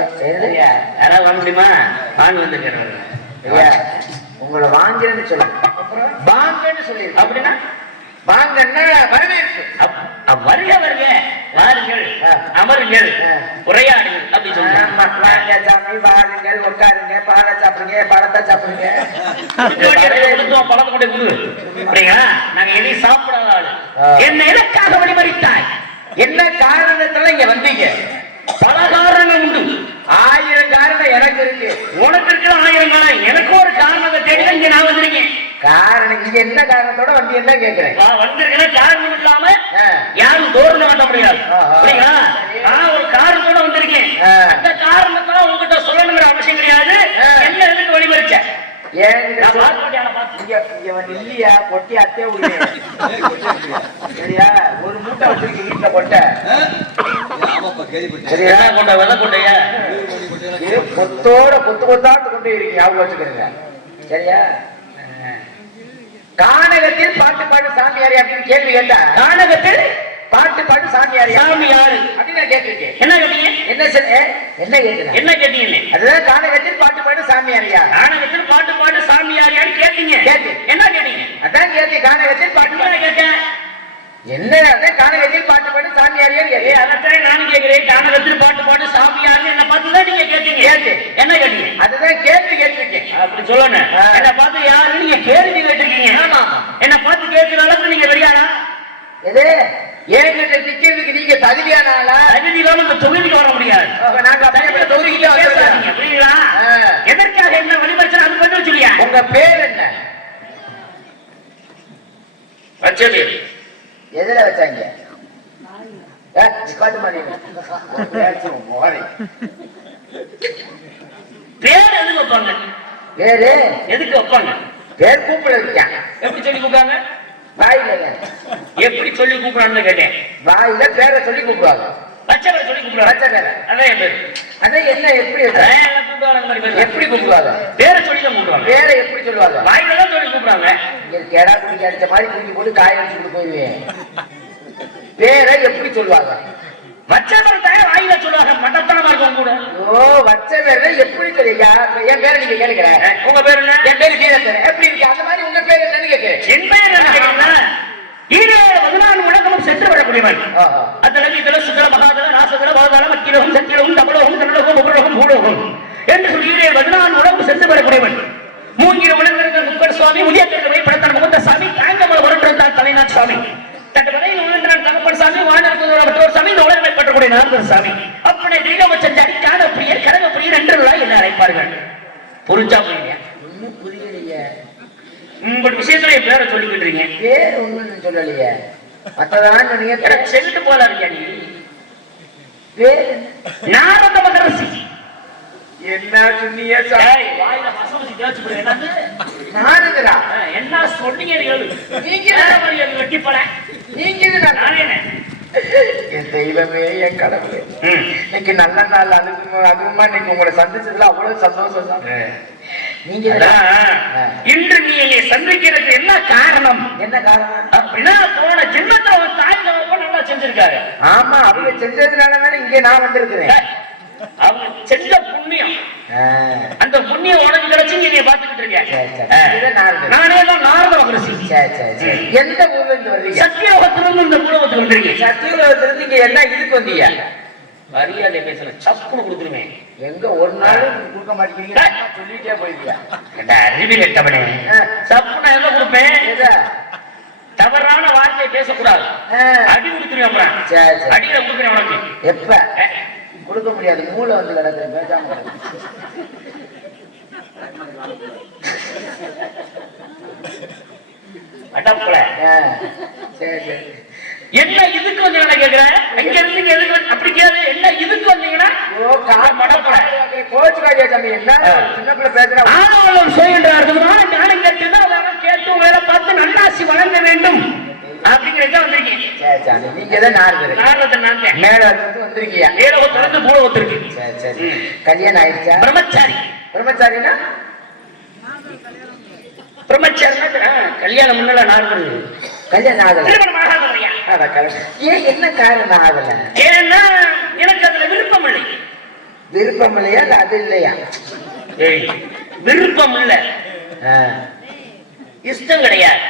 எது? ஐயா, யாராவது வாங்க முடியுமா? வாங்க வந்துருக்கிறேன். ஐயா, உங்களை வாங்கிறேன்னு சொல்லுங்க. வாங்கன்னு சொல்லி அப்படின்னா வாங்கன்னா வரவேற்பு. வருக வருக. வாருங்கள். அமருங்கள். உரையாடுங்கள் அப்படி சொல்லுங்க. வாங்க சாமி வாருங்கள் உட்காருங்க பாலை சாப்பிடுங்க பழத்தை சாப்பிடுங்க. பழத்தை கொண்டு கொடு. அப்படிங்களா? நாங்க எதையும் சாப்பிடாத ஆளு. என்ன எதற்காக வழிமறித்தாய்? என்ன காரணத்துல இங்க வந்தீங்க? பல காரணம் உண்டு. ஆயிரம் காரணம் எனக்கு இருக்கு. உனக்கு இருக்கிற ஆயிரம் காரணம். எனக்கு ஒரு காரணத்தை தேடி இங்க நான் வந்திருக்கேன். காரணம் இங்க என்ன காரணத்தோட வண்டி என்ன கேக்குறேன்? நான் வந்திருக்கேன் காரணம் இல்லாம. யாரும் தோரணம் கட்ட முடியாது. நான் ஒரு காரணத்தோட வந்திருக்கேன். அந்த காரணத்தோட உங்ககிட்ட சொல்லணுங்கிற அவசியம் கிடையாது. என்ன எதுக்கு வழிமறிச்ச? ஏன் நான் பார்த்துட்டியான பார்த்து இங்க இங்க வந்து இல்லையா? கொட்டி அத்தே விடுங்க சரியா? ஒரு மூட்டை வச்சிருக்க வீட்டுல கொட்டை சரியா கொண்ட விதை கொண்டையா? இது கொத்தோட கொத்து கொத்தாட்டு கொண்டு இருக்கீங்க ஞாபகம் வச்சுக்கிறீங்க சரியா? கானகத்தில் பாட்டு பாட்டு சாமியாரி அப்படின்னு கேள்வி கேட்டா கானகத்தில்? பாட்டு பாட்டு சாமியாரி சாமி யாரு அப்படின்னு கேட்டிருக்கேன். என்ன கேட்டீங்க? என்ன என்ன கேட்கிறேன் என்ன கேட்டீங்க அதுதான் கானகத்தில் பாட்டு பாட்டு சாமியாரியா கானகத்தில் பாட்டு பாட்டு சாமி யார் யாரு கேட்டீங்க? கேட்டேன். என்ன கேட்டீங்க? அதான் கேட்டேன் கானகத்தில் பாட்டு பாட்டு கேட்டேன்? என்ன அதான் கானகத்தில் பாட்டு பாட்டு கேட்டேன் அதைத்தான் நானும் கேட்கிறேன். கானகத்தில் பாட்டு பாட்டு சாமி யாருன்னு என்ன பார்த்து தான் நீங்க கேட்டீங்க. கேட்டேன். என்ன கேட்டீங்க? அதுதான் கேள்வி கேட்டிருக்கேன். அப்படி சொல்லணும். என்ன பார்த்து யாருன்னு நீங்க கேள்வி கேட்டிருக்கீங்க? ஆமா. என்ன பார்த்து கேட்கிற அளவுக்கு நீங்க வெளியாடா எது? என்கிட்ட நிக்கிறதுக்கு நீங்க தகுதியான ஆளா? தகுதி இல்லாம இந்த தொகுதிக்கு வர முடியாது. நாங்க தொகுதிக்கு புரியுங்களா. எதற்காக என்ன வழிபறிச்சா அது பதில் சொல்லியா? உங்க பேர் என்ன? வச்சது. எதுல வச்சாங்க. பேர் எதுக்கு வைப்பாங்க? பேரு? எதுக்கு வைப்பாங்க? பேர் கூப்பிட வைக்காங்க எப்படி சொல்லி கூப்பிடாங்க வாயில. எப்படி சொல்லி கூப்பிடான்னு கேட்டேன். வாயில பேரை சொல்லி கூப்பிடுவாங்க. பச்சை சொல்லி கூப்பிடுறாங்க பச்சை பேரை. அதான் என் பேர். அதான் என்ன எப்படி கூப்பிடுவாங்க பேர். எப்படி கூப்பிடுவாங்க பேரை சொல்லி தான் கூப்பிடுவாங்க பேரை எப்படி சொல்லுவாங்க? வாயில தான் சொல்லி கூப்பிடுறாங்க இங்க கேடா குடிக்க அடிச்ச மாதிரி குடிக்க போட்டு காய வச்சுட்டு போயிருவேன் பேரை எப்படி சொல்லுவாங்க? வச்சவர் தான் வாயில சொல்லுவாங்க. மட்டத்தனமா இருக்கும் கூட. ஓ வச்ச பேரை எப்படி சொல்லியா என் பேரை நீங்க கேளுங்க. உங்க பேர் என்ன? என் பேரு கீழத்தர் எப்படி இருக்கு? அந்த மாதிரி உங்க பேர் என்னன்னு கேட்கிறேன் என் பெயர் என்ன கேட்டீங்கன்னா, உலகமும் சென்று வரக்கூடியவன் ஆஹா. அத்தளவு இதழ சுந்தர மகாதல நாசதல வாதாள மக்கிலோகம் சத்தியலோகம் தமிழோகம் கன்னடோகம் உபரோகம் பூலோகம் என்று சொல்லி ஈரே பதினாலு உலகம் சென்று வரக்கூடியவன் மூங்கிற உலகிருந்த முக்கர் சுவாமி உதயத்திற்கு வைப்படுத்த முகந்த சாமி காங்கமல வருடம் தலைநாத் சுவாமி. தன் வரையில் உணர்ந்தான் தகப்பன் சாமி வாழ்நிறுத்ததோட மற்றொரு சாமி இந்த உலகம் வைப்பற்றக்கூடிய நான்கு சாமி. அப்படி தெய்வம் செஞ்சாடி காண பிரியர் கரக பிரியர் என்று என்ன அழைப்பார்கள். புரிஞ்சா ஒண்ணும் புரியலையே. உங்கள் விஷயத்துல பேரை சொல்லிக்கிட்டு இருக்கீங்க பேர் ஒண்ணும் சொல்லலையே. சொன்னீங்க எனக்கு செல்லிட்டு போல நீ பேர் என்ன? நாரத மகரசி என்ன சொன்னீங்க வாயில வசவசி தேய்ச்சு போடு. என்னது? நானுங்களா ஆ, என்ன சொன்னீங்க கேளு. நீங்க வேற வெட்டி போல. நீங்க நான்? என் தெய்வமே என் கடவுளே. இன்னைக்கு நல்ல நாள் அதுவும் அதுவுமா இன்னைக்கு உங்களை சந்திச்சதுல அவ்வளவு சந்தோஷம் தான் நீங்க இன்று நீ என்னை சந்திக்கிறதுக்கு என்ன காரணம்? என்ன காரணம்? அப்படின்னா போன ஜென்மத்துல அவன் தாய் தகப்பன் நல்லா செஞ்சிருக்காரு. ஆமா அவங்க செஞ்சதுனால தானே இங்க நான் வந்திருக்கிறேன். அவங்க செஞ்ச புண்ணியம். அந்த புண்ணியம் உனக்கு கிடைச்சு நீ என்னைய பாத்துக்கிட்டு இருக்க. நானே தான் நாரத மகரிஷி. எந்த ஊர்ல இருந்து வர்றீங்க? சத்தியோகத்திலிருந்து இந்த பூலோகத்துக்கு வந்திருக்கீங்க. சத்தியுலகத்துல இருந்து இங்க என்ன இதுக்கு வந்தீங்க? மரியாதை பேசல சப்புன்னு கொடுத்துருவேன். எங்க ஒரு நாள் கொடுக்க சும்மா சொல்லிட்டே போயிருக்கியா? அறிவில் எட்டவனே. சப்பு நான் எங்க கொடுப்பேன்? தவறான வார்த்தையை பேசக்கூடாது. அடி கொடுத்துருவேன் அப்புறம். சரி சரி. அடியில கொடுக்குறேன் உனக்கு. எப்ப? கொடுக்க முடியாது. மூளை வந்து கிடக்குற பேசாம. அடப்புல சரி சரி. என்ன இதுக்கு வந்து நான் கேக்குறேன்? அங்க இருந்து இங்க எதுக்கு அப்படி கேளு. என்ன இதுக்கு வந்தீங்கன்னா? ஓ கால் மடப்புல கோச்சுக்காரியா தம்பி என்ன சின்ன பிள்ளை பேசுறா? ஆணவம் செய்கின்றார்கள் ஞானம் கேட்டுதான் அவரை கேட்டு வேலை பார்த்து நல்லாசி வழங்க வேண்டும். அப்படிங்கிறத வந்திருக்கீங்க. சரி சரி நீங்க தான் நாலு பேரு நாரத நான் மேல வந்திருக்கீங்க ஏழவத்திலிருந்து பூலவத்திற்கு சரி சரி. கல்யாணம் ஆயிடுச்சா? பிரம்மச்சாரி. பிரம்மச்சாரினா? பிரம்மச்சாரினா கல்யாணம் முன்னால நார்கள் கல்யாணம் ஆகல. ஏன் என்ன காரணம் ஆகல? ஏன்னா எனக்கு அதுல விருப்பம் இல்லை. விருப்பம் இல்லையா? இல்ல அது இல்லையா? விருப்பம் இல்ல. இஷ்டம் கிடையாது.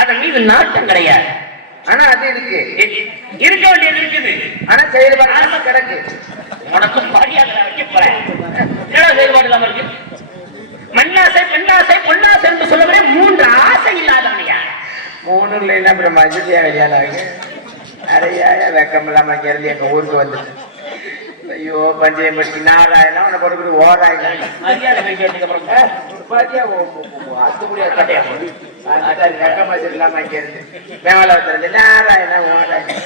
அதன் மீது நாட்டம் கிடையாது. ஆனா அது இருக்கு. இருக்க வேண்டியது இருக்குது. ஆனா செயல்பாடு கிடக்கு. உனக்கு மரியாதை வைக்க போறேன் செயல்பாடு இல்லாம இருக்கு? மண்ணாசை பெண்ணாசை பொன்னாசை என்று சொல்லவே மூன்று ஆசை இல்லாதவனையா மூணு இல்லைன்னா அப்புறம் மஞ்சளியா வெளியாளாங்க அரையா வெக்கம் இல்லாம இங்க இருந்து எங்க ஊருக்கு வந்துட்டு? ஐயோ பஞ்சயம் பற்றி நாராயணம் ஓராயிரம். பாத்தியா அது முடியாது கட்டையா வெக்கம் வச்சு இல்லாம இங்க இருந்து. மேல வந்துருந்து நாராயணம் ஓராயிரம்.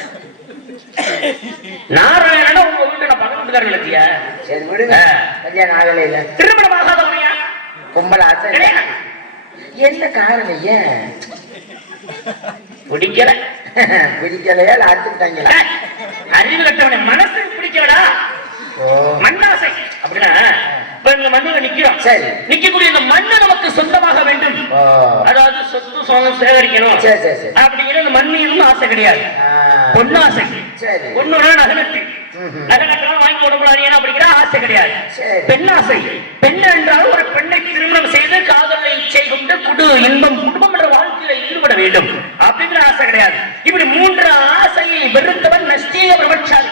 நாராயணன் உங்க வீட்டு நான் பக்கத்து வீட்டுக்காரங்க இல்லையா சரி விடுங்க. கல்யாணம் ஆகல இல்ல திருமணம் ஆகாதவனையா? கும்பல் ஆசை என்ன காரணம் ஏன்? பிடிக்கல. பிடிக்கலையா? ஏய், அறிவு கட்டவனை மனசுக்கு பிடிக்கலடா. மண்ணாசை. அப்படின்னா இப்ப இந்த மண்ணுல நிக்கிறோம். சரி. நிக்கக்கூடிய இந்த மண்ணு நமக்கு சொந்தமாக வேண்டும். அதாவது சொத்து சொந்தம் சேகரிக்கணும். சரி சரி சரி. அப்படிங்கிற இந்த மண் மீதும் ஆசை கிடையாது. ஆ. பொன்னாசை. சரி. பொண்ணோட நகனத்தெல்லாம் வாங்கி கொடுக்கூடாது ஏன்னா அப்படிங்கிற ஆசை கிடையாது. பெண்ணாசை. பெண் என்றால் ஒரு பெண்ணை திருமணம் செய்து காதலை குடு இன்பம் குடும்பம் என்ற வாழ்க்கையில ஈடுபட வேண்டும். அப்படிங்கிற ஆசை கிடையாது. இப்படி மூன்று ஆசையை வெறுத்தவன் நஷ்டீக பிரபச்சாரி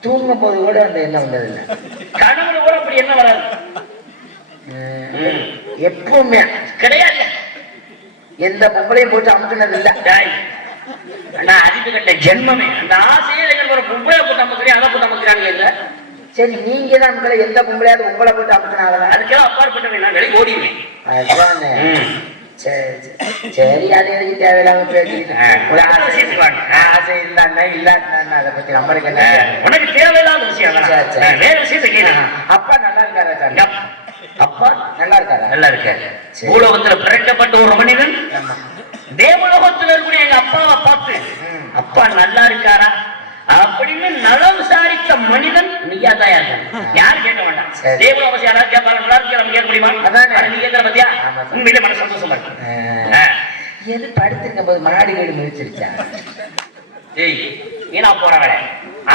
தூங்கும் போது கூட அந்த எண்ணம் வந்ததில்லை. கனவுல கூட அப்படி என்ன வராது. எப்பவுமே. கிடையாது. எந்த பொம்பளையும் போட்டு அமுக்குனது இல்ல அண்ணா அறிவு கட்ட ஜென்மமே. அந்த ஆசையே ஒரு பொம்பளை போட்டு அமுக்கிறேன் அதை போட்டு அமுக்கிறாங்க இல்ல? சரி நீங்க தான் அமுக்கல எந்த பொம்பளையாவது உங்களை போட்டு அமுக்குனாங்களா அதுக்கெல்லாம் அப்பாற்பட்டவன் நான் வெளியே ஓடிடுவேன். சரி அது எனக்கு தேவையில்லாம. ஒரு ஆசை. ஆசை இல்லான்னா இல்லாட்டினா அதை பத்தி நம்மளுக்கு என்ன உனக்கு தேவையில்லாத விஷயம் வேற விஷயத்தை. அப்பா நல்லா இருக்காரா அப்பா நல்லா இருக்காரா? நல்லா இருக்காரு. பூலோகத்துல பிறக்கப்பட்ட ஒரு மனிதன். தேவலோகத்துல இருக்கக்கூடிய எங்க அப்பாவை பார்த்து. அப்பா நல்லா இருக்காரா அப்படின்னு நலம் விசாரித்த மனிதன் நீயா தான் யாரும் கேட்க வேண்டாம். தேவலோகம் யாராவது கேட்பாங்க நல்லா இருக்கு நம்ம கேட்க முடியுமா அதானே. நீ கேட்கிற பத்தியா. உண்மையிலே மன சந்தோஷமா இருக்கு. எது படுத்திருக்கும் போது மாடி வீடு முடிச்சிருச்சா ஏய் வீணா போறவன்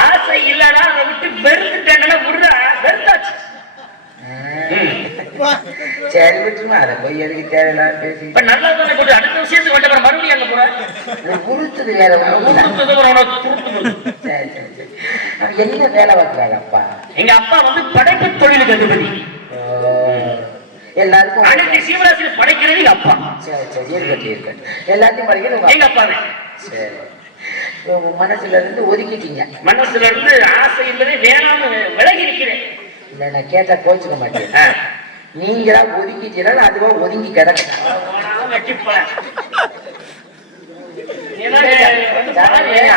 ஆசை இல்லடா அதை விட்டு வெறுத்துட்டேன்னா விடுறா வெறுத்தாச்சு. சரி விட்டுருமா. அதை போய் எதுக்கு தேவையில்லாம பேசி இப்ப நல்லா தானே போட்டு அடுத்த விஷயத்துக்கு வந்த மறுபடியும் அங்க போற? உறுத்துது வேற. சரி சரி சரி. என்ன வேலை பார்க்கிறாரு அப்பா? எங்க அப்பா வந்து படைப்பு தொழிலுக்கு அதிபதி. எல்லாருக்கும் அனைத்து சீவராசியில் படைக்கிறது எங்க அப்பா. சரி சரி இருக்கட்டும் இருக்கட்டும். எல்லாத்தையும் உங்க எங்க அப்பாவே அப்பா. சரி. மனசுல இருந்து ஒதுக்கிட்டீங்க. மனசுல இருந்து ஆசை இல்லவே வேணாம்னு விலகி நிக்கிறேன் இல்ல நான் கேட்டா கோச்சுக்க மாட்டேன். நீங்களா ஒதுக்கிட்டீங்கன்னா அதுவா ஒதுங்கி கிடக்கு.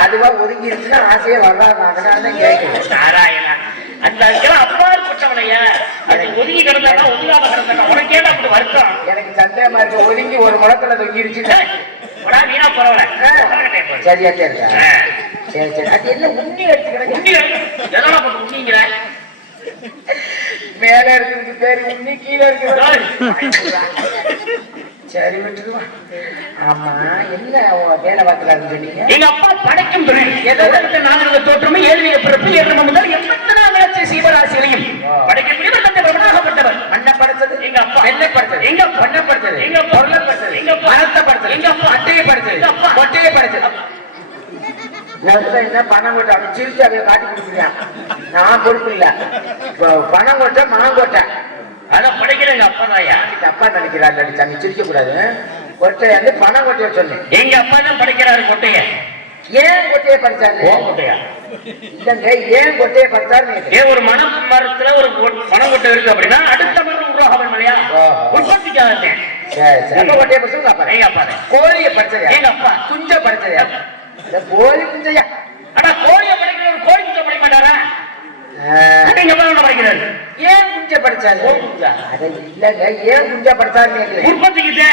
அதுவா ஒதுங்கிருச்சுன்னா ஆசையே வராது. அதனால தான் கேட்கிறேன் அந்த ஒதுங்கி எனக்கு சந்தேகமா இருக்கு. ஒதுங்கி ஒரு முளத்துல தொங்கிருச்சு சரியா சரி சரி அது என்ன உண்ணி அடிச்சு மேல இருக்கிறதுக்கு பேரு உண்ணி கீழே இருக்கிறது சரி விட்டுருவா ஆமா என்ன வேலை பார்க்கலான்னு சொன்னீங்க எங்க அப்பா படைக்கும் எதிர்த்த நான்கு தோற்றமும் ஏழ்மைய பிறப்பு ஏழ்மை முதல் எண்பத்தி நாலு லட்சம் சீவராசிகளையும் மண்ணை படைச்சது எங்க அப்பா. படைச்சது எங்க அப்பா. பொண்ணை படைச்சது எங்க அப்பா. பொருளை படைச்சது எங்க. மரத்தை படைச்சது எங்க அப்பா. அட்டையை அப்பா. கொட்டையை படைச்சது நான் என்ன பணம் கொட்ட? அவன் சிரிச்சு அதை காட்டி கொடுக்குறான் நான் பொறுப்பு இல்ல. இப்ப பணம் கொட்ட மனம் கொட்ட. அத படைக்கிற எங்க அப்பா தாயா தப்பா நினைக்கிறாள் தண்ணி சிரிக்க கூடாது. கொட்டை வந்து பணம் கொட்டைய சொன்னேன். எங்க அப்பா தான் படைக்கிறாரு கொட்டைய? ஏன் கொட்டையை படிச்சாரு ஓ கொட்டையா? இல்லங்க ஏன் கொட்டையை படிச்சாரு ஏன் ஒரு மன மரத்துல ஒரு பணம் கொட்டை இருக்கு அப்படின்னா அடுத்த மரம் உருவாக இல்லையா. உற்பத்திக்காக கொட்டையை தான். கோழியை படிச்சது எங்க அப்பா. குஞ்ச படிச்சது இந்த கோழி குஞ்சையா ஆனா கோழிய படைக்கிற ஒரு கோழி குஞ்ச படைக்க மாட்டாரா? அப்பா என்ன படைக்கிறாரு? ஏன் குஞ்ச படிச்சாரு? அட இல்லங்க ஏன் குஞ்ச படிச்சாரு உற்பத்திக்கிட்டே.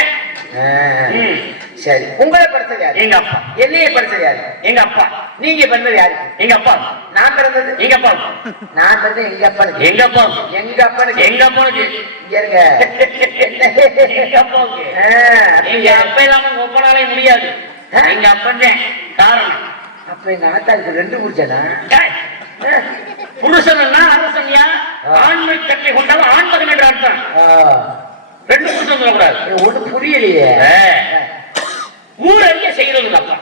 சரி உங்களை படிச்சது யாரு? எங்க அப்பா. என்னைய படிச்சது யாரு? எங்க அப்பா. நீங்க பிறந்தது யாரு? எங்க அப்பா. நான் பிறந்தது? எங்க அப்பா. நான் பிறந்தது எங்க அப்பனுக்கு. எங்க அப்பா. எங்க அப்பனுக்கு. எங்க அப்பாவுக்கு இருங்க. எங்க அப்பாவுக்கு. எங்க? அப்பா இல்லாம முடியாது. எங்க அப்பன் காரணம். அப்ப எங்க ஆத்தாளுக்கு ரெண்டு முடிச்சனா டேய், புருஷன்னா அரசன்யா ஆண்மை தன்மை கொண்டவன் ஆண்மகன் என்ற அர்த்தம். ரெண்டு புருஷன் சொல்லக்கூடாது. ஒண்ணு புரியலையே. ஊரறிய செய்யறது அப்பா.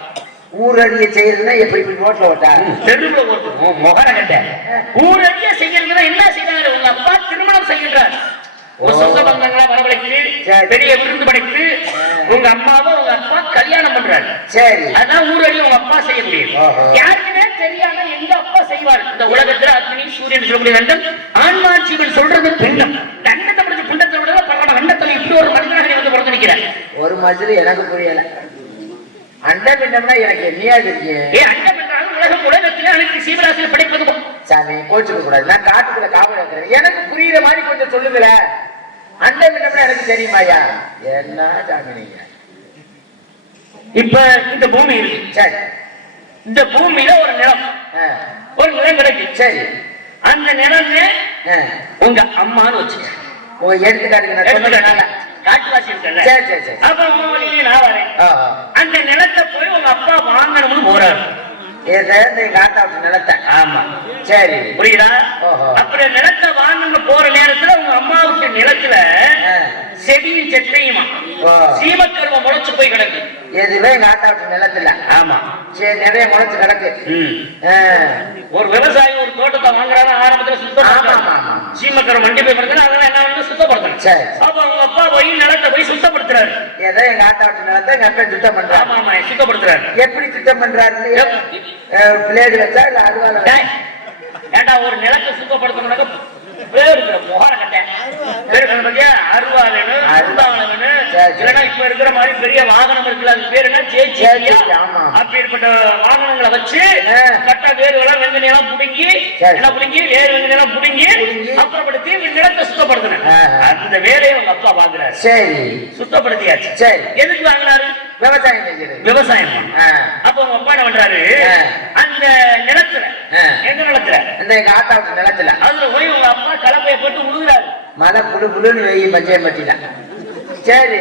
ஊரடிய செய்யறதுன்னா எப்படி இப்படி ரோட்ல ஓட்டா? தெருவுல ஒரு முகர கட்ட ஊரறிய செய்யறதுன்னா என்ன செய்யறாரு உங்க அப்பா திருமணம் செய்கின்றார். ஒரு ஓ. சொந்த பந்தங்களா வரவழைத்து சரி. பெரிய விருந்து படைத்து உங்க அம்மாவை உங்க அப்பா கல்யாணம் பண்றாரு. சரி. அதான் ஊரடி உங்க அப்பா செய்ய முடியும். யாருக்குமே தெரியாம எங்க அப்பா செய்வார். இந்த உலகத்துல அக்னி சூரியன் சொல்லக்கூடிய வேண்டும் ஆன்மா ஜீவன் சொல்றது பிண்டம். தண்டத்தை படிச்ச பிண்டத்தை விட பரவாயில்ல அண்டத்துல இப்படி ஒரு மனிதனாக வந்து பிறந்து நிக்கிற. ஒரு மாதிரி எனக்கு புரியல. அண்ட பிண்டம்னா எனக்கு என்னையா தெரியும்? ஏ உலகம் உலகத்திலே அனைத்து சீவராசியில் படைப்பது சாமி கோச்சுக்க கூடாது நான் காட்டுக்குள்ள காவல் இருக்கிறேன் எனக்கு புரியுற மாதிரி கொஞ்சம் சொல்லுங்களேன் அண்ட பிண்டம்னா எனக்கு தெரியுமாயா என்ன சாமி நீங்க? இப்ப இந்த பூமி இருக்கு. சரி. இந்த பூமியில ஒரு நிலம். ஒரு நிலம் கிடைக்கு. சரி. அந்த நிலம். உங்க அம்மான்னு வச்சுக்க சொன்னதுனால காட்டுவாசி இருக்கல சரி சரி சரி. அப்ப நான் வரேன். அந்த நிலத்தை போய் உங்க அப்பா வாங்கணும்னு போறாரு. இது இந்த காட்டாட்டு நிலத்தை ஆமா சரி புரியுதா. அப்புறம் நிலத்தை வாங்கணும்னு போற நேரத்துல உங்க அம்மாவுக்கு நிலத்துல. செடியும் செட்டையுமா. சீமக்கருவம் முளைச்சு போய் கிடக்கு. எதுவே காட்டாட்டு நிலத்துல. ஆமா. சரி நிறைய முளைச்சு கிடக்கு. ஒரு விவசாயி ஒரு தோட்டத்தை வாங்குறாரு ஆரம்பத்துல சுத்தப்படுத்தணும். சீமக்கரம் வண்டி போய் படுத்தணும் அதெல்லாம் என்ன பண்ணணும் சுத்தப்படுத்தணும். சரி. அப்ப அப்பா போய் நிலத்தை போய் சுத்தப்படுத்துறாரு. ஏதோ எங்க ஆட்டாட்டு நிலத்தை எங்க அப்பா சுத்தம் பண்றாரு ஆமா ஆமா சுத்தப்படுத்துறாரு. எப்படி சுத்தம் பண்றாரு பிளேடு வச்சா இல்ல அருவாள் ஏன்டா ஒரு நிலத்தை சுத்தப்படுத்தணும்னாக்க இப்ப இருக்கிற மாதிரி பெரிய வாகனம் இருக்குல்ல அது பேர் என்ன? ஆமா. அப்படிப்பட்ட வாகனங்களை வச்சு. கட்ட வேறுகளை வெங்கனையெல்லாம் புடுங்கி. என்ன புடுங்கி? வேறு வெங்கனையெல்லாம் புடுங்கி. அப்புறப்படுத்தி நிலத்தை ஆ. அந்த வேலையை உங்க அப்பா பாக்குறாரு சரி. சுத்தப்படுத்தியாச்சு. சரி. எதுக்கு வாங்கினாரு? விவசாயம் செஞ்சது விவசாயம். அப்ப உங்க அப்பா என்ன பண்றாரு. அந்த நிலத்துல. எந்த நிலத்துல இந்த எங்க ஆட்டாட்டு நிலத்துல அதுல போய் உங்க அப்பா கலப்பையை போட்டு உழுகுறாரு மழை புழு புழுன்னு வெயி பஞ்சம் பட்டில சரி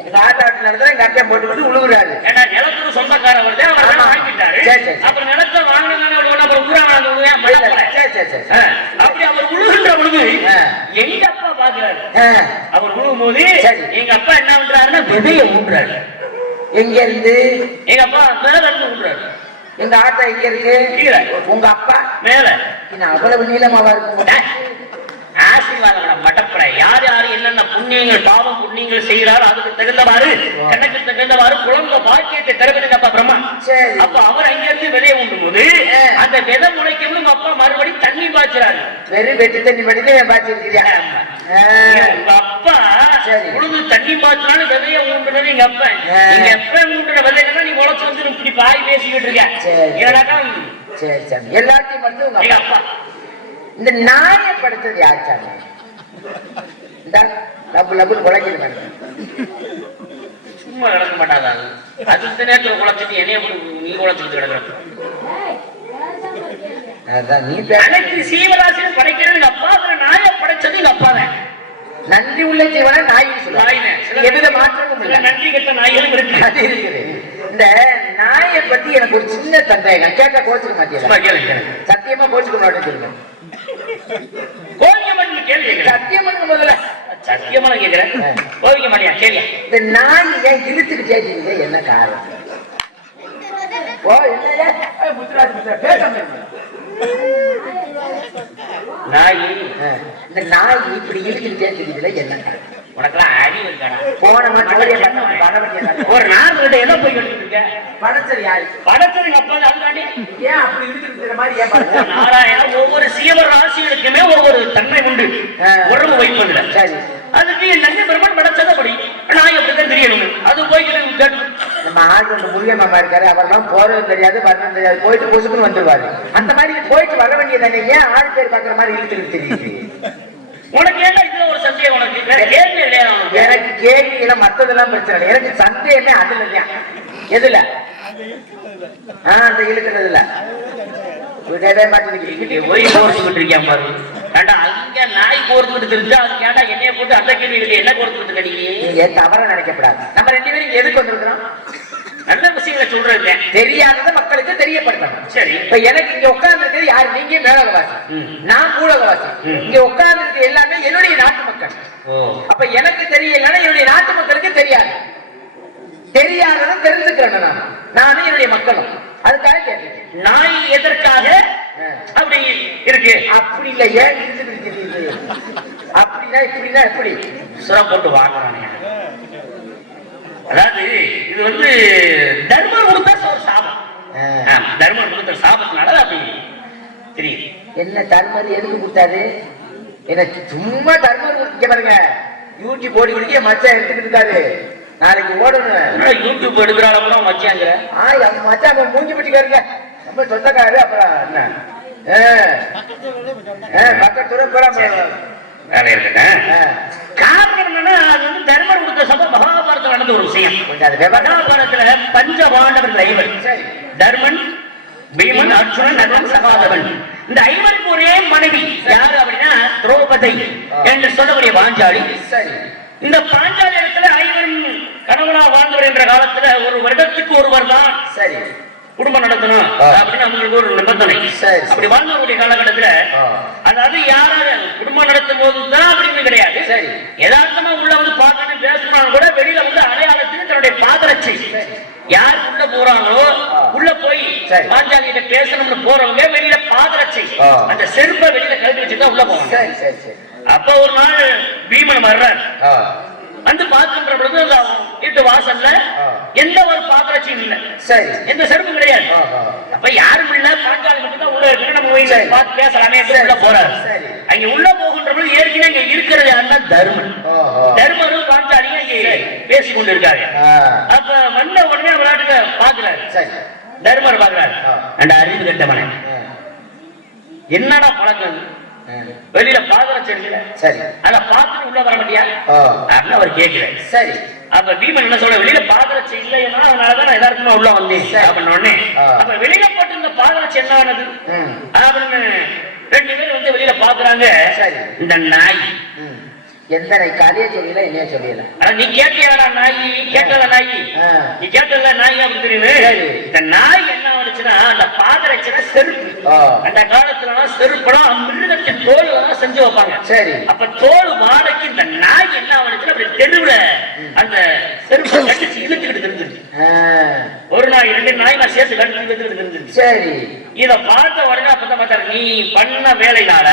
எங்க ஆட்டாட்டு நிலத்துல எங்க அப்பா போட்டு போட்டு உழுகுறாரு ஏன்னா நிலத்துக்கு சொந்தக்காரர் வருது அவர். வாங்கிட்டாரு சரி, சரி. அப்புறம் நிலத்தை வாங்கினதானே ஒரு அப்புறம் ஊரா அப்படி அவர் உழுகின்ற பொழுது. எங்க அப்பா பாக்குறாரு. அவர் உழுகும் போது. எங்க அப்பா என்ன பண்றாருன்னா விதைய ஊன்றாரு எங்க இருந்து? எங்க அப்பா மேல ஊன்றாரு எங்க ஆட்டா எங்க இருக்கு. உங்க அப்பா? மேல. இன்னும் அவ்வளவு நீளமாவா இருக்கும் ஆசீர்வாதம் மடப்பட யார் யார் என்னென்ன புண்ணியங்கள் பாவம் புண்ணியங்கள் செய்கிறாரோ அதுக்கு தகுந்தவாறு கணக்கு தகுந்தவாறு குழந்தை பாக்கியத்தை தருவதுங்கப்பா பிரம்மா. சரி. அப்ப அவர் அங்கிருந்து விதைய உண்டும் போது. அந்த விதை முளைக்கும் உங்க அப்பா மறுபடியும் தண்ணி பாய்ச்சுறாரு. வெறும் வெட்டி தண்ணி படித்து பாய்ச்சிருக்கிறியா உங்க அப்பா சரி. உழுது தண்ணி பாய்ச்சினாலும் விதைய ஊண்டுனது எங்க அப்பா. ஆ. நீங்க எப்ப ஊண்டுன விதைகள் நீ முளைச்சு வந்து இப்படி பாய் பேசிக்கிட்டு இருக்க. சரி. ஏன்னாக்கா சரி சாமி எல்லாத்தையும் படித்து உங்க எங்க அப்பா. அப்பா. இந்த நாயை படைத்தது யார் சாமி? இந்த லப்பு லப்பு குழந்தைங்க பாருங்க. சும்மா கிடக்க மாட்டாதா? அது இந்த நேரத்துல குழச்சிட்டு என்னைய நீ குழச்சிட்டு கிடக்குற. அதான் நீ பேச அனைத்து சீவராசியும் படைக்கிறது எங்க அப்பா அப்புறம் நாயை படை படைச்சது எங்க அப்பா தான் நன்றி உள்ள ஜீவனை நாயினே. சில- எவ்வித மாற்றமும் சில இல்லை. நன்றி கெட்ட நாய்களும் இருக்கு. இந்த நாயை பத்தி எனக்கு ஒரு சின்ன சந்தேகம். கேட்டா கோச்சுக்க மாட்டீங்களா? சும்மா கேளுங்க கேளுங்க. சத்தியமா கோச்சுக்க மாட்டேன்னு சொல்லுங்க. கோவிக்க மாட்டேன் கேள்வி கேட்கிறேன் சத்தியம் பண்ணுங்க முதல்ல. சத்தியமா கேட்கிறேன் ஆ. கோவிக்க மாட்டியா? கேள்வி இந்த நாய் ஏன் இழுத்துக்கிட்டே இருக்குது? என்ன காரணம்? ஓ முத்துராஜ் இருங்க. நாய். இந்த நாய் இப்படி இழுத்துக்கிட்டே இருக்குதுல என்ன உனக்கெல்லாம் இருக்காடா. போன பணவட்டிய ஒரு நாள் கிட்ட எதை போய் கட்டிட்டு யாரு எங்க அப்பா அதுக்காண்டி ஏன் அப்படி இழுத்துக்கிற மாதிரி ஏன் நாராயணா ஒவ்வொரு சீவ ராசிகளுக்குமே ஒவ்வொரு தன்மை உண்டு. உறவு வைப்பதுல சரி. அதுக்கு என் நந்தி பெருமான் படைச்சதபடி நான் எப்படிதான் தெரியணும். அது போய்கிட்டு கேட்டு. நம்ம ஆள் ஒன்று முருகன் மாமா இருக்காரு அவரெல்லாம் போறது தெரியாது வரணும் தெரியாது போயிட்டு பொசுக்குன்னு வந்துருவாரு. அந்த மாதிரி போயிட்டு வர வேண்டியதானே? ஏன் ஆள் பேர் பாக்குற மாதிரி இழுத்துக்கிட்டு தெரியுது உனக்கு ஏன்னா இதுல ஒரு சந்தேகம் உனக்கு? கேள்வி இல்லையா? எனக்கு கேள்வி எல்லாம் மத்ததெல்லாம் பிரச்சனை இல்லை. எனக்கு சந்தேகமே அதுல தான் எதுல? ஆ அந்த இழுக்கிறதுல. விடவே மாட்டேங்குது. போய் கோர்த்துக்கிட்டு பாரு. ஏண்டா அங்க நாய் கோர்த்துக்கிட்டு தெரிஞ்சா அதுக்கு ஏன்டா என்னைய போட்டு அந்த கேள்வி என்ன கோர்த்துக்கிட்டு தவற நினைக்கப்படாது. நம்ம ரெண்டு பேரும் எதுக்கு வந்திருக்கிறோம் நல்ல விஷயங்களை சொல்றது தெரியாததை மக்களுக்கு தெரியப்படுத்தணும். சரி. இப்ப எனக்கு இங்க உட்கார்ந்து இருக்கிறது யாரு? நீங்க மேலகவாசி. நான் மூலகவாசி. ம். இங்க உட்கார்ந்து இருக்க எல்லாமே என்னுடைய நாட்டு மக்கள். அப்ப எனக்கு தெரியலன்னா என்னுடைய நாட்டு மக்களுக்கு தெரியாது. தெரியாததை தெரிஞ்சுக்கிறேன் நான். நானும் என்னுடைய மக்களும். அதுக்காக கேட்டேன். நாய் எதற்காக அப்படி இருக்கு? அப்படி இல்ல ஏன் இருந்து அப்படின்னா இப்படின்னா எப்படி? சுரம் போட்டு வாங்குறானே. அதாவது இது வந்து தர்மர் கொடுத்த ஒரு சாபம். தர்மர் கொடுத்த சாபத்தினால அப்படி தெரியுது. என்ன தர்மர் எதுக்கு கொடுத்தாரு? எனக்கு சும்மா தர்மர் கொடுக்க பாருங்க. யூடியூப் ஓடி குடிக்க மச்சான் எடுத்துக்கிட்டு இருக்காரு. நாளைக்கு ஓடணும். யூடியூப் எடுக்கிறாள் கூட மச்சாங்கிற? ஆ என் மச்சான் அவன் மூஞ்சி பிடிக்காருங்க ரொம்ப சொந்தக்காரு அப்புறம் என்ன? பக்கத்து தூரம் வேலை இருக்குங்க. ஆ. காரணம் என்னன்னா அது வந்து தர்மர் கொடுத்த சபை நடந்த ஒரு விஷயம். மகாபாரதத்துல பஞ்ச பாண்டவர்கள் ஐவர் தர்மன் பீமன் அர்ஜுனன் நகன் சகாதவன். இந்த ஐவருக்கு ஒரே மனைவி. யாரு அப்படின்னா திரௌபதி என்று சொல்லக்கூடிய பாஞ்சாலி சரி. இந்த பாஞ்சாலி இடத்துல ஐவரும் கணவனா வாழ்ந்தவர் என்ற காலத்துல ஒரு வருடத்துக்கு ஒருவர் தான் சரி குடும்பம் நடத்தணும். அப்படின்னு அவங்களுக்கு ஒரு நிபந்தனை. அப்படி வாழ்ந்தவருடைய காலகட்டத்துல. அதாவது யாராவது குடும்பம் நடத்தும் போது தான் அப்படின்னு கிடையாது சரி. யதார்த்தமா உள்ள வந்து பார்க்கணும் பேசணும் கூட வெளியில வந்து அடையாளத்துக்கு தன்னுடைய பாதரட்சை யார் உள்ள போறாங்களோ. உள்ள போய். பாஞ்சாலிகிட்ட பேசணும்னு போறவங்க வெளியில பாதரட்சை. அந்த செருப்பை வெளியில கழட்டி வச்சுதான் உள்ள போவாங்க சரி சரி சரி அப்ப ஒரு நாள் பீமன் வர்றார் வந்து பார்க்கின்ற பொழுது வீட்டு வாசல்ல. எந்த ஒரு பாதரட்சியும் இல்லை சரி எந்த செருப்பும் கிடையாது. அப்ப யாரும் இல்ல பாஞ்சாலி மட்டும் தான் உள்ள இருக்கு நம்ம போய். பார்த்து பேசலாமே உள்ள போறாரு. அங்க உள்ள போகின்ற பொழுது ஏற்கனவே அங்க இருக்கிறது யாருன்னா தர்மன். தர்மரும் பாஞ்சாலியும் அங்கே பேசி கொண்டு இருக்காங்க. அப்ப வந்த உடனே விளையாட்டுல பாக்குறாரு சரி தர்மர் பாக்குறாரு. அந்த அறிவு கட்டவனை. என்னடா பழக்கம். வெளியில பாக்குறச்சு இருக்குல்ல சரி அத பார்த்துட்டு உள்ள வர மாட்டியா. அப்படின்னு அவர் கேட்கிறார் சரி அப்ப பீமன் என்ன சொல்ற வெளியில பாதரட்சி இல்லைன்னா அதனாலதான் நான் யதார்த்தமா உள்ள வந்தேன். அப்படின்ன உடனே. அப்ப வெளியில போட்டிருந்த பாதரட்சி என்ன ஆனது. அப்படின்னு ரெண்டு பேரும் வந்து வெளியில பாக்குறாங்க சரி. இந்த நாய். எந்த நாய் கதையை சொல்லல என்னைய சொல்லல நீ கேட்டியாடா நாய் கேட்டல நாய். நீ கேட்டல நாய் அப்படி சரி. தெரியுது இந்த நாய் என்ன ஆச்சுன்னா அந்த பாதரட்சியில செருப்பு. ஆ. அந்த காலத்துல செருப்பெல்லாம் மிருகத்தின் தோல் எல்லாம் செஞ்சு வைப்பாங்க. சரி. அப்ப தோல் வாடகைக்கு இந்த நாய் என்ன ஆச்சுன்னா அப்படி தெருவுல அந்த செருப்பை கட்டிச்சு இழுத்துக்கிட்டு தெரிஞ்சிருச்சு. ஆ. ஒரு நாய் ரெண்டு நாய் நான் சேர்த்து கட்டி இழுத்துக்கிட்டு தெரிஞ்சிருச்சு. சரி. இத பார்த்த உடனே அப்பதான் பார்த்தாரு நீ பண்ண வேலையினால.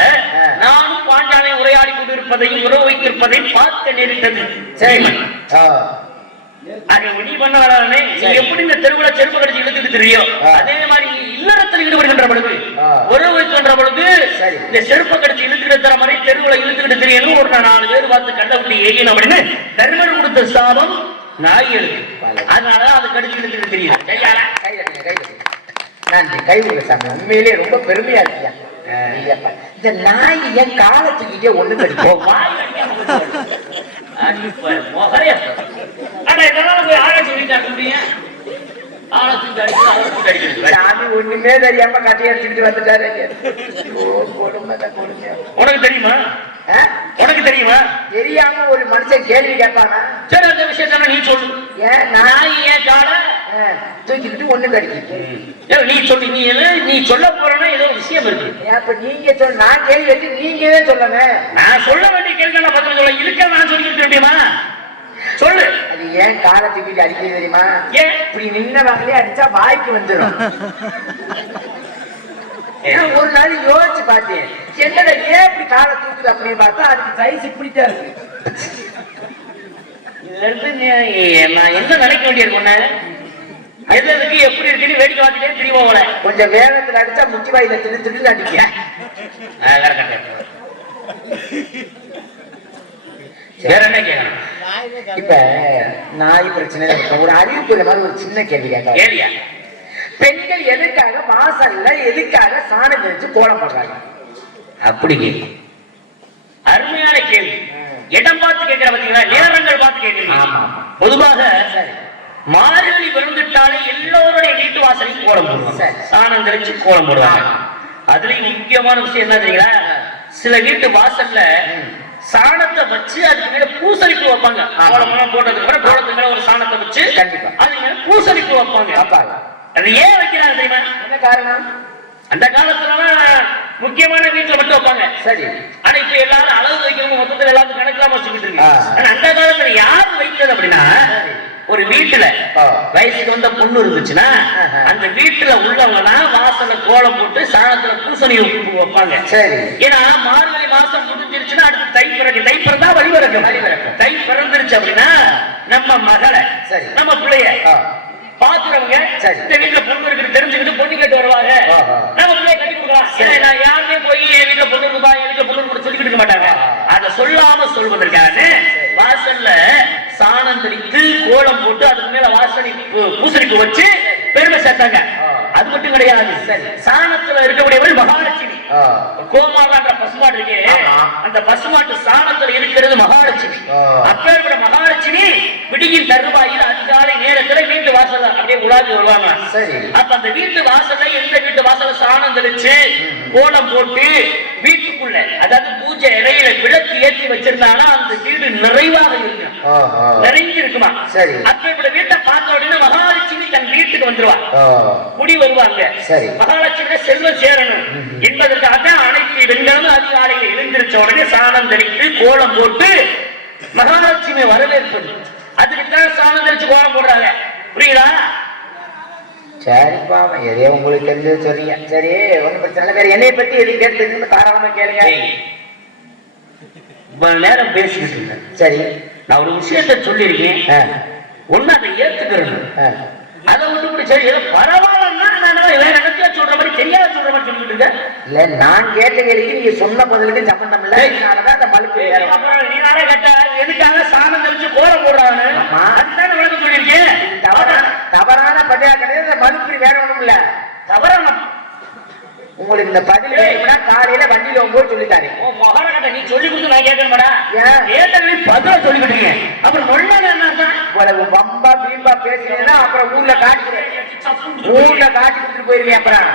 நானும் பாஞ்சாலை உரையாடி கொண்டிருப்பதையும் உறவு வைத்திருப்பதையும் பார்க்க நேரிட்டது சரி. நீ நீ சரி. எப்படி இந்த தெருவுல செருப்பு கடிச்சு இழுத்துட்டு தெரியும். அதே மாதிரி இல்லறத்தில் ஈடுபடுகின்ற பொழுது. உறவு வைக்கின்ற பொழுது. இந்த செருப்பை கடிச்சு இழுத்துக்கிட்டு தர மாதிரி தெருவுல இழுத்துக்கிட்டு தெரியணும் ஒரு நாலு பேர் பார்த்து கண்ட விட்டு ஏகின அப்படின்னு தர்மர் கொடுத்த சாபம் நாய்களுக்கு அதனால அது கடிச்சு இழுத்துக்கிட்டு தெரியும். நன்றி கை கொடுங்க சாமி உண்மையிலேயே ரொம்ப பெருமையா இருக்கியா. இந்த நாய் ஏன் காலை தூக்கிட்டே ஒண்ணு கடிக்கும் போய் ஆளை சாமி ஒண்ணுமே தெரியாம கட்டையை எடுத்துக்கிட்டு வந்துட்டாரு உனக்கு தெரியுமா? உனக்கு தெரியுமா? தெரியாம ஒரு மனுஷன் கேள்வி கேட்பானா? சரி அந்த விஷயத்த நீ சொல்லு. ஏன் நான்? ஏன் கால? தூக்கிக்கிட்டு ஒண்ணு கிடைக்கும் நீ சொல்லி நீ நீ சொல்ல போறனா ஏதோ விஷயம் இருக்கு. அப்ப நீங்க சொல் நான் கேள்வி வச்சு நீங்க தான் சொல்லணும். நான் சொல்ல வேண்டிய கேள்வி நான் பதில் சொல்ல இருக்க நான் சொல்லிக்கிட்டு முடியுமா? சொல்லு. அது ஏன் காலை தூக்கிட்டு அடிக்கிறது தெரியுமா? ஏன்? இப்படி நின்னவங்களே அடிச்சா வாய்க்கு வந்துடும் ஒரு நாள் யோசிச்சு பார்த்தேன். என்னடா ஏன் இப்படி காலை தூக்குது அப்படின்னு பார்த்தா அதுக்கு சைஸ் இப்படித்தான் இருக்கு. நான் என்ன நினைக்க வேண்டியிருக்கு உன்ன எது எதுக்கு எப்படி இருக்குன்னு வேடிக்கை பார்த்துட்டே திரும்ப போல கொஞ்சம் வேகத்துல அடிச்சா முச்சி வாயில திரு திரு அடிக்க வேற என்ன கேட்கணும்? இப்ப நாய் பிரச்சனை. ஒரு அறிவிப்பு இந்த மாதிரி ஒரு சின்ன கேள்வி கேட்க ஏரியா பெண்கள் எதுக்காக வாசல்ல எதுக்காக சாணம் தெளிச்சு கோலம் போடுறாங்க? அப்படி கேள்வி. அருமையான கேள்வி. இடம் பார்த்து கேட்கிற பாத்தீங்களா? நேரங்கள் பார்த்து கேட்கிறீங்க. பொதுவாக சரி. மார்கழி விழுந்துட்டாலே எல்லோருடைய வீட்டு வாசலையும் கோலம் போடுவாங்க. சரி. சாணம் தெளிச்சு கோலம் போடுவாங்க. அதுலயும் முக்கியமான விஷயம் என்ன தெரியுங்களா? சில வீட்டு வாசல்ல. சாணத்தை வச்சு அதுக்கு மேல பூசணிப்பு வைப்பாங்க. எல்லாம் போட்டதுக்கு அப்புறம் கோலத்துக்கு மேல ஒரு சாணத்தை வச்சு கண்டிப்பா. அதுக்கு மேல பூசணிப்பு வைப்பாங்க. அப்பாங்க அது ஏன் வைக்கிறாங்க தெரியுமா? என்ன காரணம்? அந்த காலத்துலலாம் முக்கியமான வீட்டுல மட்டும் வைப்பாங்க. சரி. ஆனா இப்ப எல்லாரும் அளவு வைக்கிறவங்க மொத்தத்துல எல்லாரும் கணக்கெல்லாம் வச்சுக்கிட்டு இருக்கு ஆ. ஆனா அந்த காலத்துல யார் வைத்தது அப்படின்னா ஒரு வீட்டுல. வயசுக்கு வந்த பொண்ணு இருந்துச்சுன்னா. அந்த வீட்டுல உள்ளவங்க தான் வாசல்ல கோலம் போட்டு சாணத்துல பூசணி வைப்பாங்க சரி ஏன்னா மார்கழி மாசம் முடிஞ்சிருச்சுன்னா அடுத்து தை பிறகு தை பிறந்தா வழி பிறக்கும் வழி பிறக்கும். தை பிறந்துருச்சு அப்படின்னா நம்ம மகளை சரி. நம்ம பிள்ளைய. பாக்குறவங்க. இந்த வீட்டுல பொண்ணு இருக்கு தெரிஞ்சுக்கிட்டு பொண்ணு கேட்டு வருவாங்க. நம்ம பிள்ளைய கட்டி கொடுக்கலாம் நான் யாருமே போய் என் வீட்டுல பொண்ணு இருக்குப்பா என் வீட்டுல பொண்ணு கூட சொல்லிக்கிட்டு மாட்டாங்க. அதை சொல்லாம சொல்வதற்காக வாசல்ல சாணம் தெளித்து கோலம் போட்டு அதுக்கு மேல வாசனை பூ- பூசணிப்பு வச்சு பெருமை சேர்த்தாங்க. அது மட்டும் கிடையாது. சாணத்துல இருக்கக்கூடியவள் மகாலட்சுமி. கோமாதான்ற பசுமாடு இருக்கே. அந்த பசுமாட்டு சாணத்துல இருக்கிறது மகாலட்சுமி ஆ. அப்பேற்பட்ட மகாலட்சுமி விடியின் தருவாயில் அதிகாலை நேரத்துல வீட்டு வாசல்ல அப்படியே உலாவி வருவாங்க. அப்ப அந்த வீட்டு வாசல்ல எந்த வீட்டு வாசல்ல சாணம் தெளிச்சு கோலம் போட்டு வீட்டுக்குள்ள அதாவது பூஜை இறையில விளக்கு ஏற்றி வச்சிருந்தாங்கன்னா அந்த வீடு நிறைவாக இருக்கும். நிறைஞ்சு இருக்குமா சரி. அப்ப இப்படி வீட்டை பார்த்த உடனே மகாலட்சுமி தன் வீட்டுக்கு வந்துருவா. குடி வருவாங்க சரி. மகாலட்சுமி செல்வம் சேரணும் என்பதற்காக தான் அனைத்து பெண்களும் அதிகாலையில் எழுந்திருச்ச உடனே சாணம் தெளித்து கோலம் போட்டு மகாலட்சுமி வரவேற்பது அதுக்கு தான் சாணம் தெளிச்சு கோலம் போடுறாங்க. புரியுதா? சரிப்பா எதையோ உங்களுக்கு தெரிஞ்சது சொல்றீங்க சரி ஒண்ணும் பிரச்சனை வேற என்னைய பத்தி எதையும் கேட்டு தாராளமா கேளுங்க. இவ்வளவு நேரம் பேசிக்கிட்டு இருந்தேன். சரி. நான் ஒரு விஷயத்தை சொல்லியிருக்கேன். ஆ. ஒண்ணு அதை ஏத்துக்கிறது. அதை விட்டு சரி இடத்துல சொல்ற மாதிரி தெரியாத சொல்ற மாதிரி சொல்லிட்டு இருக்கேன் இல்ல நான் கேட்ட கேள்விக்கு நீங்க சொன்ன பதிலுக்கு சம்பந்தம் இல்ல அதனாலதான் அந்த. அப்புறம் நீ தானே கேட்ட, எதுக்காக சாணம் தெளிச்சு கோலம் போடுறான்னு? அதுதானே விளக்கம் சொல்லியிருக்கேன். தவறான பதிலா கிடையாது இந்த வேற ஒண்ணும் இல்ல தவறான உங்களுக்கு இந்த பதில் வேணும்னா காலையில வண்டியில போகும்போது சொல்லித்தாரு மகாராஜா நீ சொல்லி கொடுத்து நான் கேட்கணுமாடா? ஏன்? ஏற்கனவே பதிலா சொல்லிக்கிட்டு இருக்கேன். அப்புறம் அர்த்தம்? இவ்வளவு வம்பா பீம்பா பேசுனீங்கன்னா அப்புறம் ஊர்ல காட்டி ஊர்ல காட்டி கொடுத்துட்டு போயிருவீங்க அப்புறம்?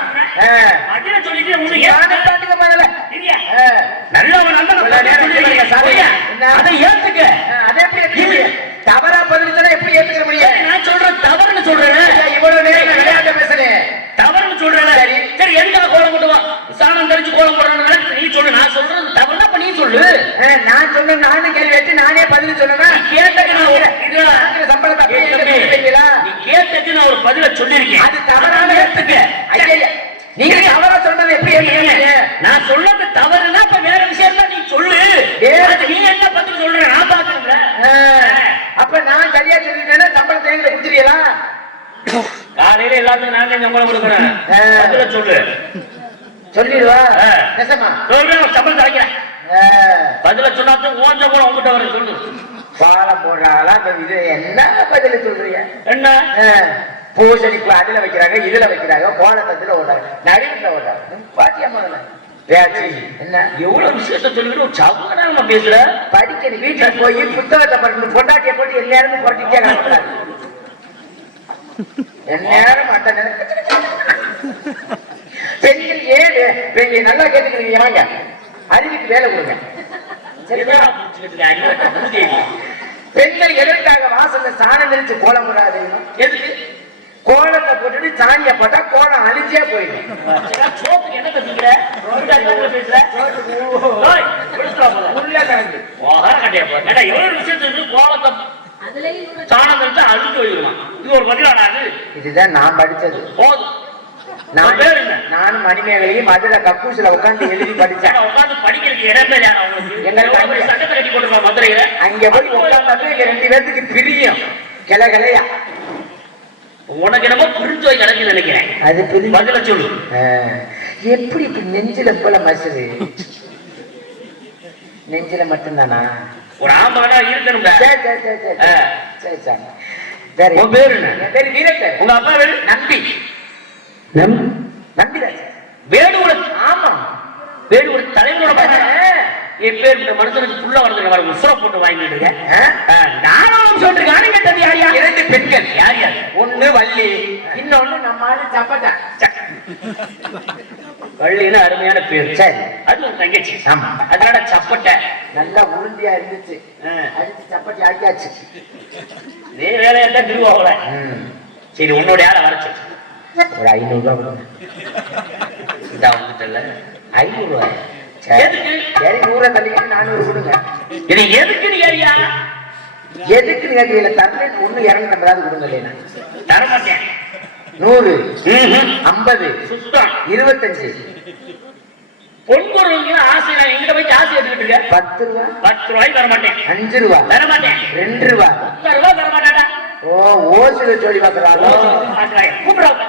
தவறா பதில் சொன்னா எப்படி ஏத்துக்க முடியும்? சரி, நான் சொல்றேன் தவறுன்னு சொல்றேன். இவ்வளவு நேரம் விளையாட்ட பேசுறேன் தவறுன்னு சொல்றேன். சரி. எதுக்காக கோலம் போடுவா சாணம் தெளிச்சு கோலம் போடுறான்னு நீ சொல்லு நான் சொல்றது நீ சொல்லு. நான் சொன்ன நானும் கேள்வி வச்சு நானே பதில் சொல்லுவேன். கேட்டது நான் ஒரு- சம்பளத்தை? நீ கேட்டதுக்கு நான் ஒரு பதில சொல்லியிருக்கேன். அது தவறான ஐயா நீங்க தவறா சொன்னதை எப்படி நான் சொல்றது தவறுனா அப்ப வேற விஷயம் தான் நீ சொல்லு. நீ என்ன பதில் சொல்ற? நான் பாக்குறேன்ல ஆ, அப்ப நான் சரியா சொல்லிட்டேன்னா சம்பளத்தை என்கிட்ட கொடுத்துருவீங்களா காலையில எல்லாத்துக்கும் நான் தான் சம்பளம் கொடுக்குறேன் சொல்லு. சொல்லிடுவா? சொல்றேன் சம்பளத்தை வைக்கிறேன் ஆ, பதில சொன்னாச்சும் ஓஞ்ச கூட உங்ககிட்ட வர சொல்லு. பாலம் போடுறாங்களா? இது என்ன பதில் சொல்றீங்க? என்ன? பூசணிப்பு அதுல வைக்கிறாங்க இதுல வைக்கிறாங்க கோலத்தத்துல ஓடுறாங்க நடுவில் ஓடுறாங்க பாட்டியா முதல்ல? என்ன? எவ்வளவு விஷயத்த சொல்லிட்டு ஒரு சவாலாம பேசுற? படிக்கணும் வீட்டுல போய் புத்தகத்தை படிக்கணும் பொண்டாட்டிய போட்டு எல்லாரும் கிடக்கூடாது எந்நேரம் அந்த பெண்கள் ஏழு பெண்கள் நல்லா கேட்டுக்கிறீங்க வாங்க. அறிவுக்கு வேலை கொடுங்க. பெண்கள் எதற்காக வாசல்ல சாணம் தெளிச்சு கோலம் போடாது எதுக்கு? கோலத்தை போட்டுட்டு சாணியை போட்டா கோலம் அழிஞ்சே போயிடும். இதுதான் நான் படிச்சது. போதும் நான் உன் பேர் என்ன? நானும் மணிமேகலையும் மதுரை கக்கூசில உட்கார்ந்து எழுதி படிச்சேன். ஏன்னா, உட்கார்ந்து படிக்கிறதுக்கு இடமே இல்லையா உங்களுக்கு? எங்க எவ்வளவு பெரிய சட்டத்தை கட்டி போட்டுருக்கோம் மதுரையில? அங்க போய் உட்கார்ந்தாலும் எங்க ரெண்டு பேர்த்துக்கு பிரியும். கிளை கிளையா. உனக்கு என்னமோ புரிஞ்சு கிடைக்குன்னு நினைக்கிறேன். அது பிரியும் பதில சொல்லு. எப்படி இப்படி நெஞ்சில போல மசுது? நெஞ்சில மட்டும்தானா? ஒரு இருக்கணும்டா. சரி சரி சரி சரி உன் பேர் என்ன? என் பேரு வீரத்தர் உங்க அப்பா பேரு? நம்பி. நம்பிராஜ் வேடுகுல ஆமா வேடுகுல தலைவரோட. என் பேர் இந்த மனுஷனுக்கு புள்ள வரதுல வர உசுர போட்டு வாங்கிட்டு இருக்கேன்? நானும் சொல்றேன் கேட்டது யார் யார்? இரண்டு பெண்கள். யார் யார்? ஒண்ணு வள்ளி. இன்னொன்னு நம்ம சப்பட்டா வள்ளின்னு அருமையான பேர். சரி. அது ஒரு தங்கச்சி. ஆமா. அதனால சப்பட்டை நல்லா உருண்டியா இருந்துச்சு. அடிச்சு சப்பாத்தி ஆக்கியாச்சு. இதே வேலையா தான் திருவாவல. சரி உன்னோட யாரை வரச்சு ஒரு ஐநூறு ரூபா கொடுங்க இதா வந்துட்டல ஐநூறு ரூபாய் சரி எதுக்கு சரி நூறை தள்ளிக்கிட்டு நானூறு கொடுங்க இது எதுக்கு நீ ஏரியா எதுக்கு நீங்க இதுல தரல ஒண்ணு இறங்கி நம்மளாவது கொடுங்க இல்லையா தர மாட்டேன் நூறு. ஐம்பது இருபத்தஞ்சு பொன் பொருளுங்க ஆசை நான் எங்கிட்ட போய் ஆசை எடுத்துக்கிட்டு பத்து ரூபா பத்து ரூபாய்க்கு தர மாட்டேன் அஞ்சு ரூபா தர மாட்டேன் ரெண்டு ரூபா பத்து ரூபாய் தர மாட்டேன்டா ஓ ஓசில பார்க்கறாங்க கூப்பிடுறாங்க